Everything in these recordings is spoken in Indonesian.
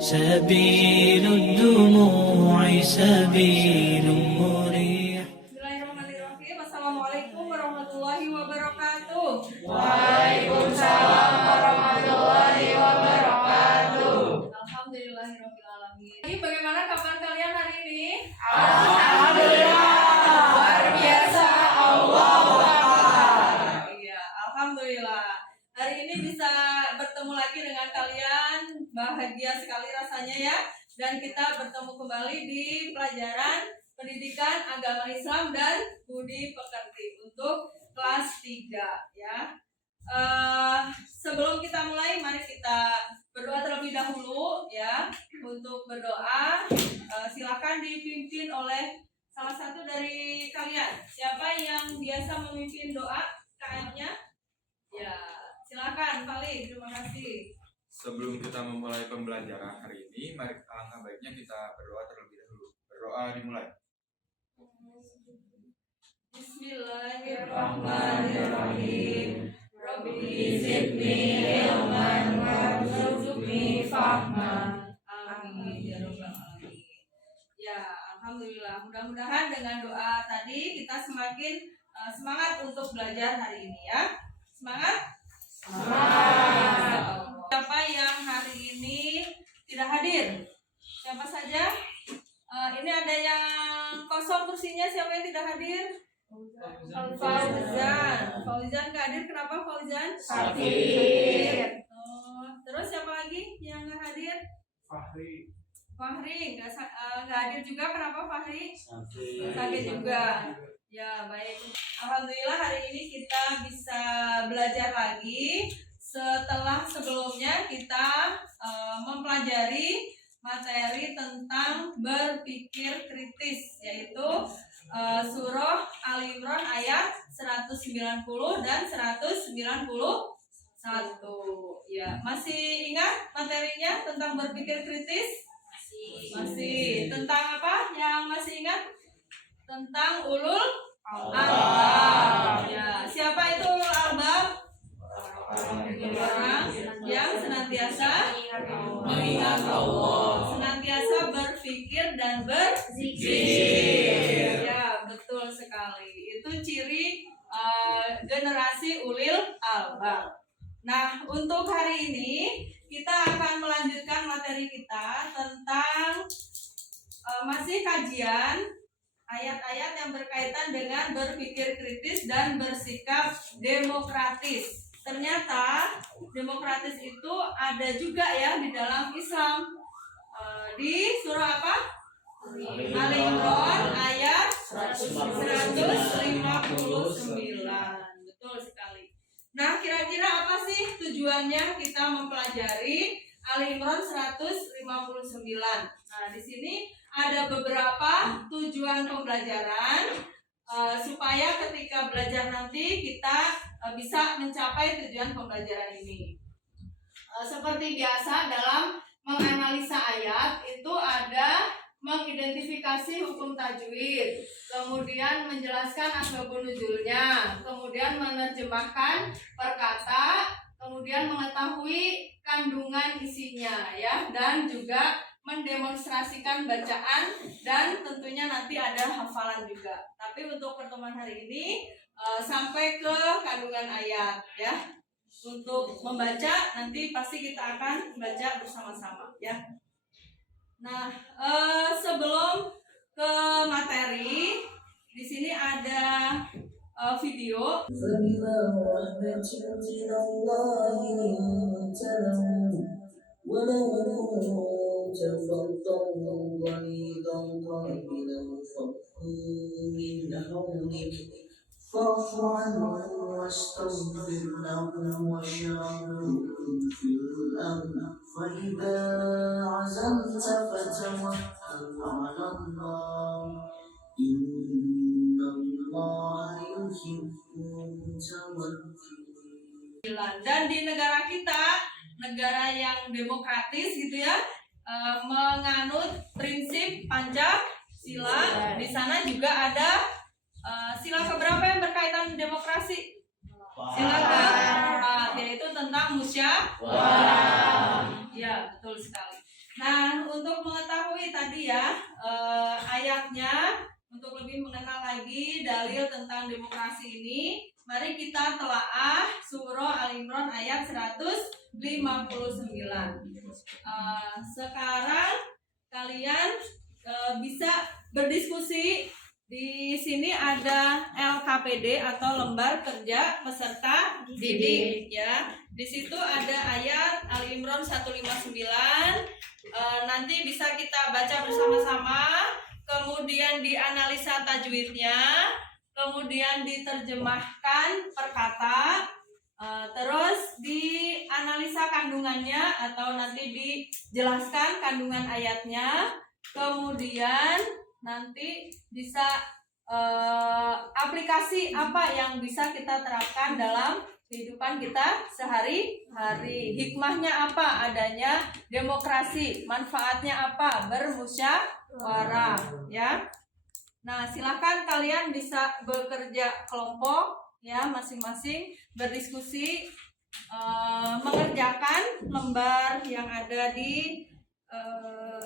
سبيل الدموع سبيل مريح. Bismillahirrahmanirrahim. Assalamualaikum warahmatullahi wabarakatuh. Waalaikumsalam warahmatullahi wabarakatuh. Alhamdulillahirabbil alamin. Bagaimana kabar kalian hari ini? Alhamdulillah, luar biasa, Allahu Akbar. Iya, alhamdulillah. Hari ini bisa bertemu lagi dengan kalian, bahagia sekali rasanya ya. Dan kita bertemu kembali di pelajaran Pendidikan Agama Islam dan Budi Pekerti untuk kelas 3 ya. Sebelum kita mulai, mari kita berdoa terlebih dahulu ya. Untuk berdoa, silakan dipimpin oleh salah satu dari kalian. Siapa yang biasa memimpin doa KM-nya? Ya, silakan Fali, terima kasih. Sebelum kita memulai pembelajaran hari ini, mari alangkah baiknya kita berdoa terlebih dahulu. Berdoa dimulai. Bismillahirrahmanirrahim. Rabbi zidni ilman warzuqni fahman. Amin ya rabbal alamin. Ya, alhamdulillah. Mudah-mudahan dengan doa tadi kita semakin semangat untuk belajar hari ini ya. Semangat? Semangat. Siapa yang hari ini tidak hadir? Siapa saja? Ini ada yang kosong kursinya. Siapa yang tidak hadir? Fauzan nggak hadir. Kenapa Fauzan? Sakit. Terus siapa lagi yang nggak hadir? Fahri nggak hadir juga. Kenapa Fahri? Sakit juga. Ya baik. Alhamdulillah hari ini kita bisa belajar lagi setelah sebelumnya kita mempelajari materi tentang berpikir kritis, yaitu surah Al-Imran ayat 190 dan 191. Ya, masih ingat materinya tentang berpikir kritis? Masih. Tentang apa yang masih ingat? Tentang ulul albab. Ya, siapa itu ulul albab? Orang yang senantiasa mengingat Allah, senantiasa berpikir dan berzikir. Ya, betul sekali. Itu ciri generasi ulil albab. Nah, untuk hari ini kita akan melanjutkan materi kita tentang masih kajian ayat-ayat yang berkaitan dengan berpikir kritis dan bersikap demokratis. Ternyata demokratis itu ada juga ya di dalam Islam. Di surah apa? Al-Imran ayat 159. Betul sekali. Nah, kira-kira apa sih tujuannya kita mempelajari Al-Imran 159? Nah, di sini ada beberapa tujuan pembelajaran supaya ketika belajar nanti kita bisa mencapai tujuan pembelajaran ini. Seperti biasa dalam menganalisa ayat itu ada mengidentifikasi hukum tajwid, kemudian menjelaskan asbabun nuzulnya, kemudian menerjemahkan perkata, kemudian mengetahui kandungan isinya ya, dan juga mendemonstrasikan bacaan, dan tentunya nanti ada hafalan juga. Tapi untuk pertemuan hari ini sampai ke kandungan ayat ya. Untuk membaca nanti pasti kita akan baca bersama-sama ya. Nah, sebelum ke materi, di sini ada video. فاعف عنهم واستغفر لهم وشاورهم في الأمر فإذا عزمت فتوكل على الله إن الله يحب المتوكلين. Dan di negara kita, negara yang demokratis gitu ya, menganut prinsip Pancasila. Di sana juga ada sila keberapa yang berkaitan demokrasi? Sila keempat, yaitu tentang musyawarah. Ya, betul sekali. Nah, untuk mengetahui tadi ya ayatnya, untuk lebih mengenal lagi dalil tentang demokrasi ini, mari kita telaah surah Al-Imran ayat 159. Sekarang kalian bisa berdiskusi. Di sini ada LKPD atau lembar kerja peserta didik ya. Di situ ada ayat Al-Imran 159. Nanti bisa kita baca bersama-sama, kemudian dianalisa tajwidnya, kemudian diterjemahkan per kata, terus dianalisa kandungannya atau nanti dijelaskan kandungan ayatnya, kemudian nanti bisa aplikasi apa yang bisa kita terapkan dalam kehidupan kita sehari-hari. Hikmahnya apa adanya demokrasi, manfaatnya apa bermusyawarah ya. Nah, silakan kalian bisa bekerja kelompok ya, masing-masing berdiskusi, mengerjakan lembar yang ada di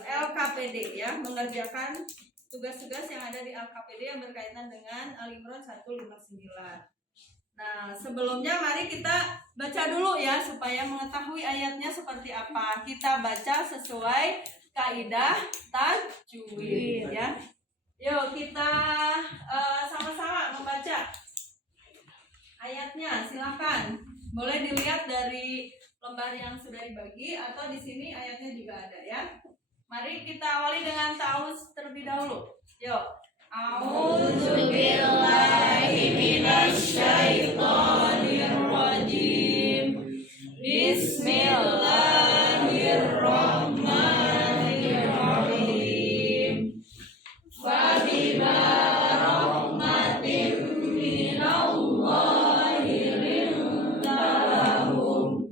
LKPD ya, mengerjakan tugas-tugas yang ada di LKPD yang berkaitan dengan Al-Imran 159. Nah, sebelumnya mari kita baca dulu ya, supaya mengetahui ayatnya seperti apa. Kita baca sesuai kaidah tajwid ya. Yuk kita sama-sama membaca ayatnya. Silakan. Boleh dilihat dari lembar yang sudah dibagi atau di sini ayatnya juga ada ya. Mari kita awali dengan ta'awudz terlebih dahulu. Yuk. A'udzubillahi minasyaitonirrajim. Bismillahirrahmanirrahim. Fabima rahmatin minallahi linta lahum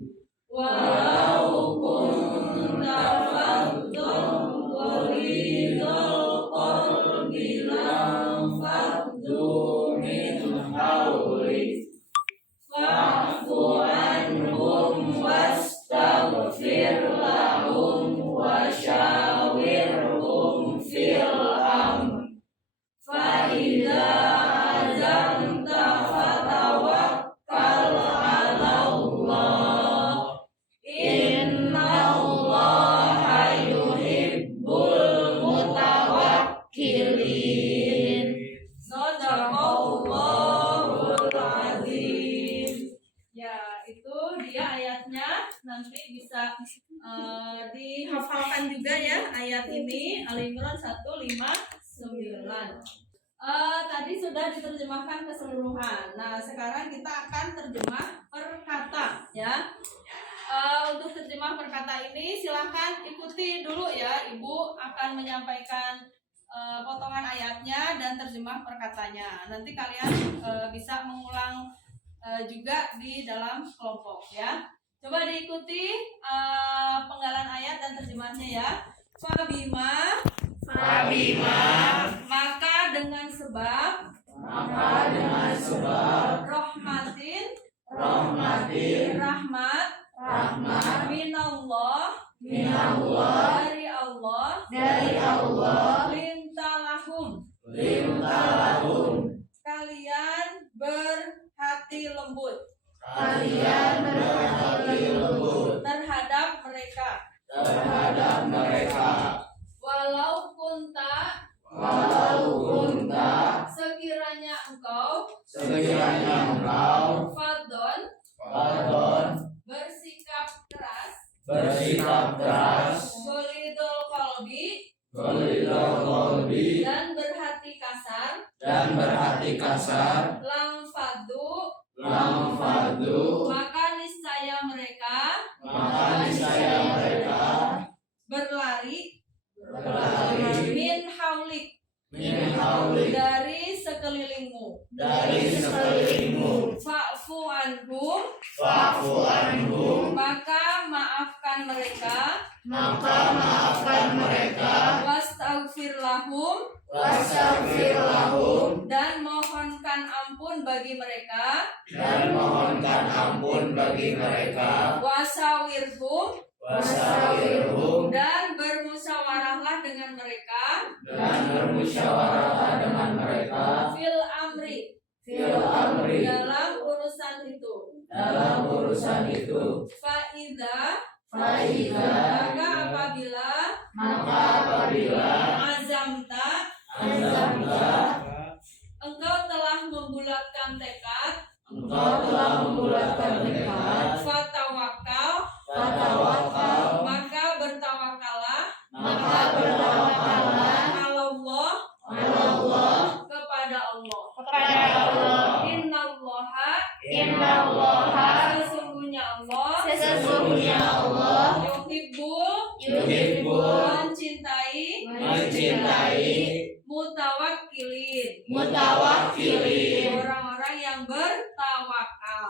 walau kunta faddan ghalidhal qalbi lanfaddu min hawlik fa'fu anhum wastaghfir lahum wa syawirhum fil amr fa idza azamta fatawakkal 'ala Allah innallaha yuhibbul mutawakkilin. Shadaqallahul azim. Ya, itu dia ayatnya. Nanti bisa dihafalkan juga ya ayat ini, Al-Imran 159. Tadi sudah diterjemahkan keseluruhan. Nah, sekarang kita akan terjemah per kata ya. Untuk terjemah per kata ini silahkan ikuti dulu ya. Ibu akan menyampaikan potongan ayatnya dan terjemah per katanya. Nanti kalian bisa mengulang juga di dalam kelompok ya. Coba diikuti penggalan ayat dan terjemahnya ya. Fabima maka dengan sebab rahmatin rahmat minallah dari Allah lintalahum kalian berhati lembut terhadap mereka walau kunta sekiranya engkau fadon bersikap keras golidul qalbi dan berhati kasar lamfadu maka niscaya mereka berlari min haulik dari sekelilingmu fa'fu anhum maka maafkan mereka wastaghfir lahum dan mohonkan ampun bagi mereka wasawirhum dan mereka dan bermusyawarah dengan mereka fil amri fil amri dalam urusan itu. dalam urusan itu. Faiza Faiza maka apabila azamta engkau telah membulatkan tekad engkau telah membulatkan tekad fatawakal fatawakal maka bertawakallah Allah kepada Allah. Innallaha Sesungguhnya Allah yuhibbul mencintai mutawakkilin orang-orang yang bertawakal.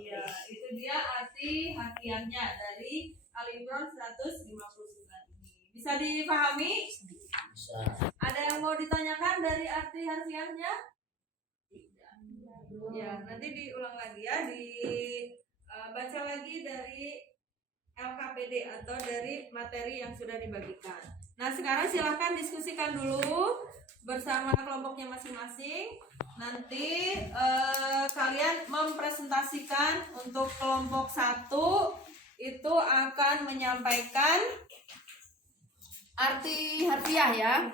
Iya, itu dia arti harfiahnya dari Al-Imran 159 ini. Bisa dipahami? Ada yang mau ditanyakan dari arti harfiahnya? Ya, nanti diulang lagi ya, dibaca lagi dari LKPD atau dari materi yang sudah dibagikan. Nah, sekarang silahkan diskusikan dulu bersama kelompoknya masing-masing. Nanti kalian mempresentasikan untuk kelompok 1 itu akan menyampaikan arti harfiah ya.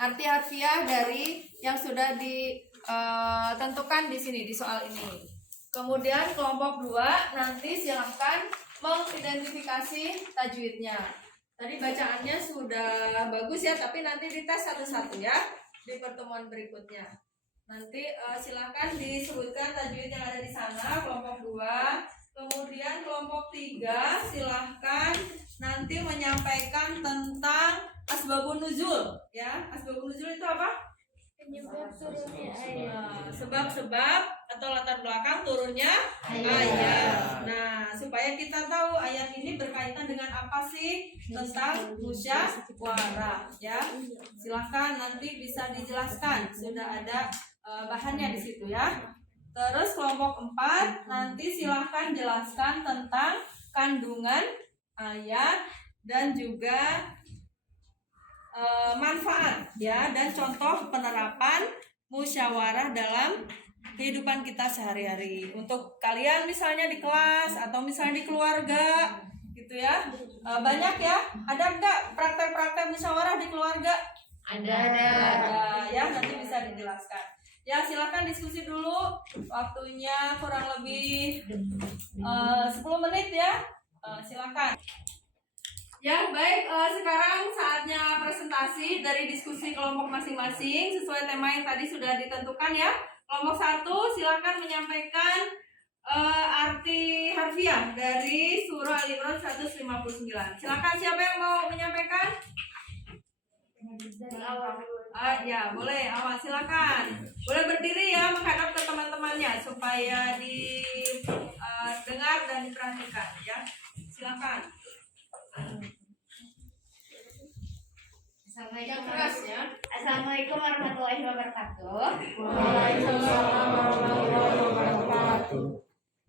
Arti harfiah dari yang sudah ditentukan di sini di soal ini. Kemudian kelompok 2 nanti silahkan mengidentifikasi tajwidnya. Tadi bacaannya sudah bagus ya, tapi nanti dites satu-satu ya di pertemuan berikutnya. Nanti silahkan disebutkan tajwid yang ada di sana kelompok 2. Kemudian kelompok 3 silahkan nanti menyampaikan tentang asbabun nuzul ya. Asbabun nuzul itu apa? Sebab-sebab atau latar belakang turunnya ayat. Nah, supaya kita tahu ayat ini berkaitan dengan apa sih tentang musyawarah ya. Silahkan nanti bisa dijelaskan, sudah ada bahannya di situ ya. Terus kelompok 4 nanti silahkan jelaskan tentang kandungan ayat dan juga manfaat ya dan contoh penerapan musyawarah dalam kehidupan kita sehari-hari. Untuk kalian misalnya di kelas atau misalnya di keluarga gitu ya. Banyak ya. Ada enggak praktek-praktek musyawarah di keluarga? Ada ya, nanti bisa dijelaskan. Ya, silakan diskusi dulu. Waktunya kurang lebih 10 menit ya. Silakan. Ya, baik. Sekarang saatnya presentasi dari diskusi kelompok masing-masing sesuai tema yang tadi sudah ditentukan ya. Kelompok 1 silakan menyampaikan arti harfiah dari surah Al-Imran 159. Silakan, siapa yang mau menyampaikan? Ya, boleh. Awal silakan. Boleh berdiri ya menghadap ke teman-temannya supaya didengar dan diperhatikan ya. Silakan. Assalamualaikum warahmatullahi wabarakatuh. Waalaikumsalam warahmatullahi wabarakatuh.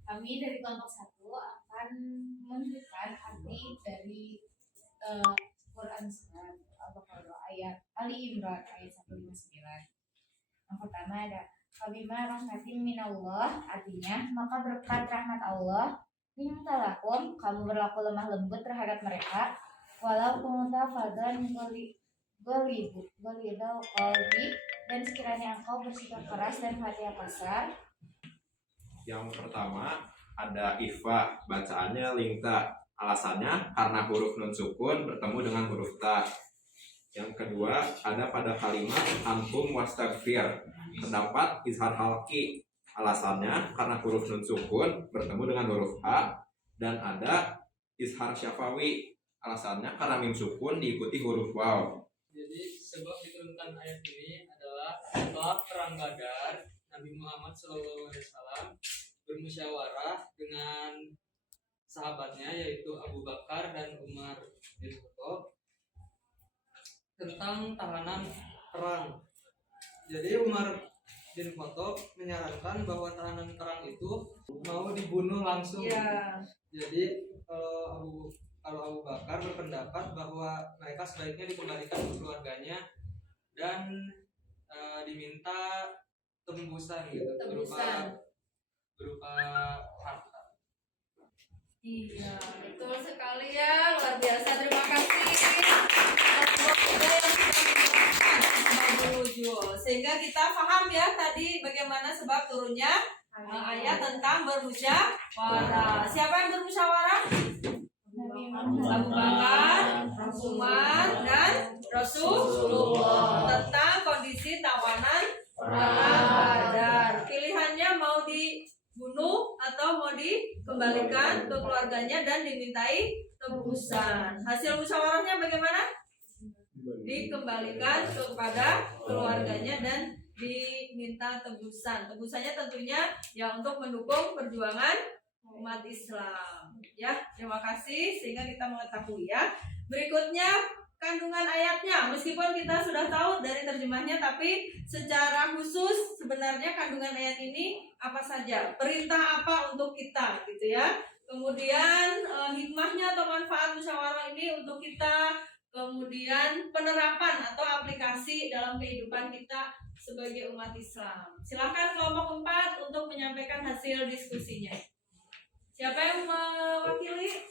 Kami dari kelompok 1 akan menunjukkan arti dari Quran Surat Al-Baqarah ayat Ali Imran ayat 159. Yang pertama ada Fabima rahmatin minallah, artinya maka berkat rahmat Allah minta-lakum, kamu berlaku lemah lembut terhadap mereka, walau kunta fadan golidal qalbi, dan sekiranya engkau bersikap keras dan hati yang kasar. Yang pertama ada ifa, bacaannya lingta, alasannya karena huruf nun sukun bertemu dengan huruf ta. Yang kedua ada pada kalimat antum wastagfir, terdapat izhar halki, alasannya karena huruf nun sukun bertemu dengan huruf a. Dan ada izhar syafawi, alasannya karena mim sukun diikuti huruf waw. Jadi sebab diturunkan ayat ini adalah setelah perang Badar, Nabi Muhammad SAW bermusyawarah dengan sahabatnya yaitu Abu Bakar dan Umar bin Khattab tentang tahanan perang. Jadi Umar bin Khattab menyarankan bahwa tahanan perang itu mau dibunuh langsung. Ya. Jadi Abu Bakar berpendapat bahwa mereka sebaiknya dikembalikan ke keluarganya dan diminta tembusan gitu berupa harta. Iya, betul sekali ya, luar biasa. Terima kasih. Sehingga kita paham ya tadi bagaimana sebab turunnya ayat tentang bermusyawarah. Siapa yang bermusyawarah? Abu Bakar, Umar, dan Rasulullah tentang kondisi tawanan perang Badar. Pilihannya mau dibunuh atau mau dikembalikan ke keluarganya dan dimintai tebusan. Hasil musyawarahnya bagaimana? Dikembalikan kepada keluarganya dan diminta tebusan. Tebusannya tentunya ya untuk mendukung perjuangan umat Islam. Ya, terima kasih sehingga kita mengetahui ya. Berikutnya kandungan ayatnya. Meskipun kita sudah tahu dari terjemahnya, tapi secara khusus sebenarnya kandungan ayat ini apa saja? Perintah apa untuk kita gitu ya. Kemudian hikmahnya atau manfaat musyawarah ini untuk kita, kemudian penerapan atau aplikasi dalam kehidupan kita sebagai umat Islam. Silakan kelompok 4 untuk menyampaikan hasil diskusinya. Siapa yang mewakili?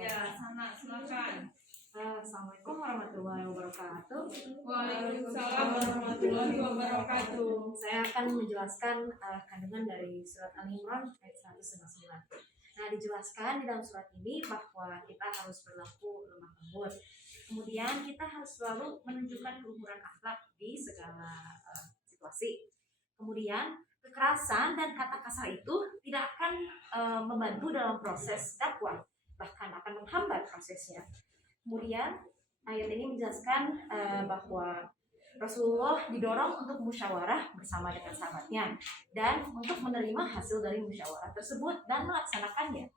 Ya, sana silakan. Assalamualaikum warahmatullahi wabarakatuh. Waalaikumsalam warahmatullahi wabarakatuh. Saya akan menjelaskan kandungan dari surat Al-Imran ayat 159. Nah, dijelaskan di dalam surat ini bahwa kita harus berlaku lemah lembut. Kemudian kita harus selalu menunjukkan keluhuran akhlak di segala situasi. Kemudian kekerasan dan kata kasar itu tidak akan membantu dalam proses dakwah, bahkan akan menghambat prosesnya. Kemudian ayat ini menjelaskan bahwa Rasulullah didorong untuk musyawarah bersama dengan sahabatnya dan untuk menerima hasil dari musyawarah tersebut dan melaksanakannya.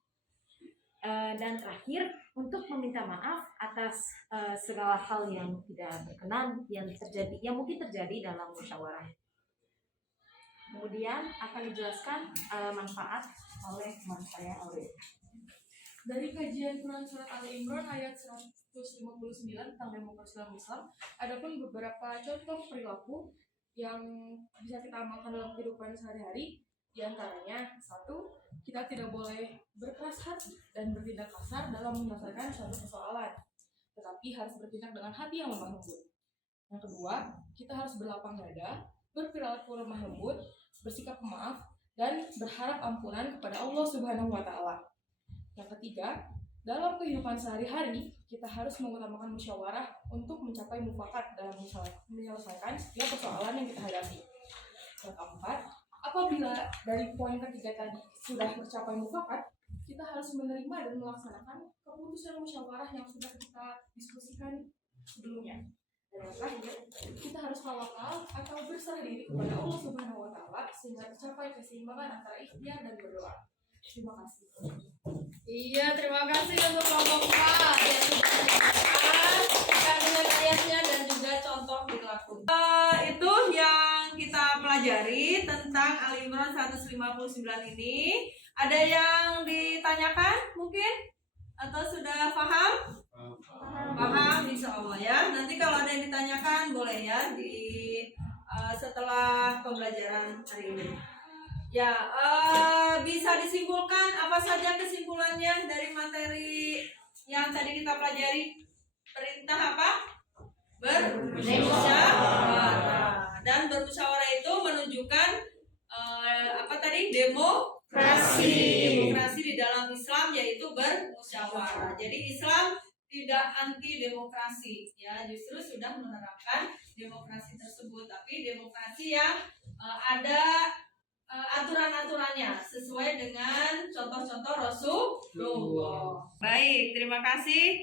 Dan terakhir untuk meminta maaf atas segala hal yang tidak berkenan yang mungkin terjadi dalam musyawarah. Kemudian akan dijelaskan manfaat oleh teman saya Aurel. Dari kajian Quran Surat Al-Imran ayat 159 tentang demokrasi dalam Islam, ada pun beberapa contoh perilaku yang bisa kita amalkan dalam kehidupan sehari-hari. Di antaranya, 1, kita tidak boleh berkeras hati dan bertindak kasar dalam menyelesaikan suatu persoalan, tetapi harus bertindak dengan hati yang lemah lembut. Yang kedua, kita harus berlapang dada, berperilaku lemah lembut, bersikap pemaaf, dan berharap ampunan kepada Allah Subhanahu wa Ta'ala. Yang ketiga, dalam kehidupan sehari-hari, kita harus mengutamakan musyawarah untuk mencapai mufakat dalam menyelesaikan setiap persoalan yang kita hadapi. Yang keempat, apabila dari poin ketiga tadi sudah tercapai mufakat, kita harus menerima dan melaksanakan keputusan musyawarah yang sudah kita diskusikan sebelumnya. Dan yang terakhir, kita harus tawakal atau berserah diri kepada Allah Subhanahu wa Ta'ala sehingga tercapai keseimbangan antara ikhtiar dan berdoa. Terima kasih. Iya, terima kasih untuk kelompok 4 yang sudah menyampaikan kandungan ayatnya dan juga contoh perilaku. Itu yang kita pelajari tentang Al-Imran 159 ini. Ada yang ditanyakan mungkin? Atau sudah paham? Paham, insya Allah ya. Nanti kalau ada yang ditanyakan boleh ya setelah pembelajaran hari ini. Ya, bisa disimpulkan apa saja kesimpulannya dari materi yang tadi kita pelajari? Perintah apa? Bermusyawarah. Dan bermusyawarah itu menunjukkan apa tadi? Demokrasi. Demokrasi di dalam Islam yaitu bermusyawarah. Jadi Islam tidak anti demokrasi, ya justru sudah menerapkan demokrasi tersebut. Tapi demokrasi yang ada aturan-aturannya sesuai dengan contoh-contoh Rasulullah. Baik, terima kasih.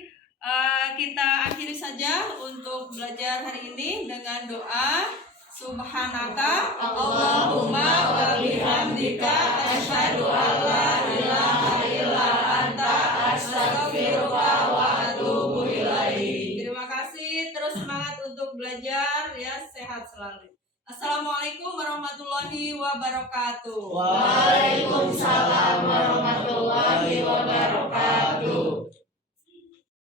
Kita akhiri saja untuk belajar hari ini dengan doa. Subhanaka Allahumma wa bihamdika asyhadu an la ilaha illa anta astaghfiruka wa atubu ilaik. Terima kasih. Terus semangat untuk belajar ya, sehat selalu. Assalamualaikum warahmatullahi wabarakatuh. Waalaikumsalam warahmatullahi wabarakatuh.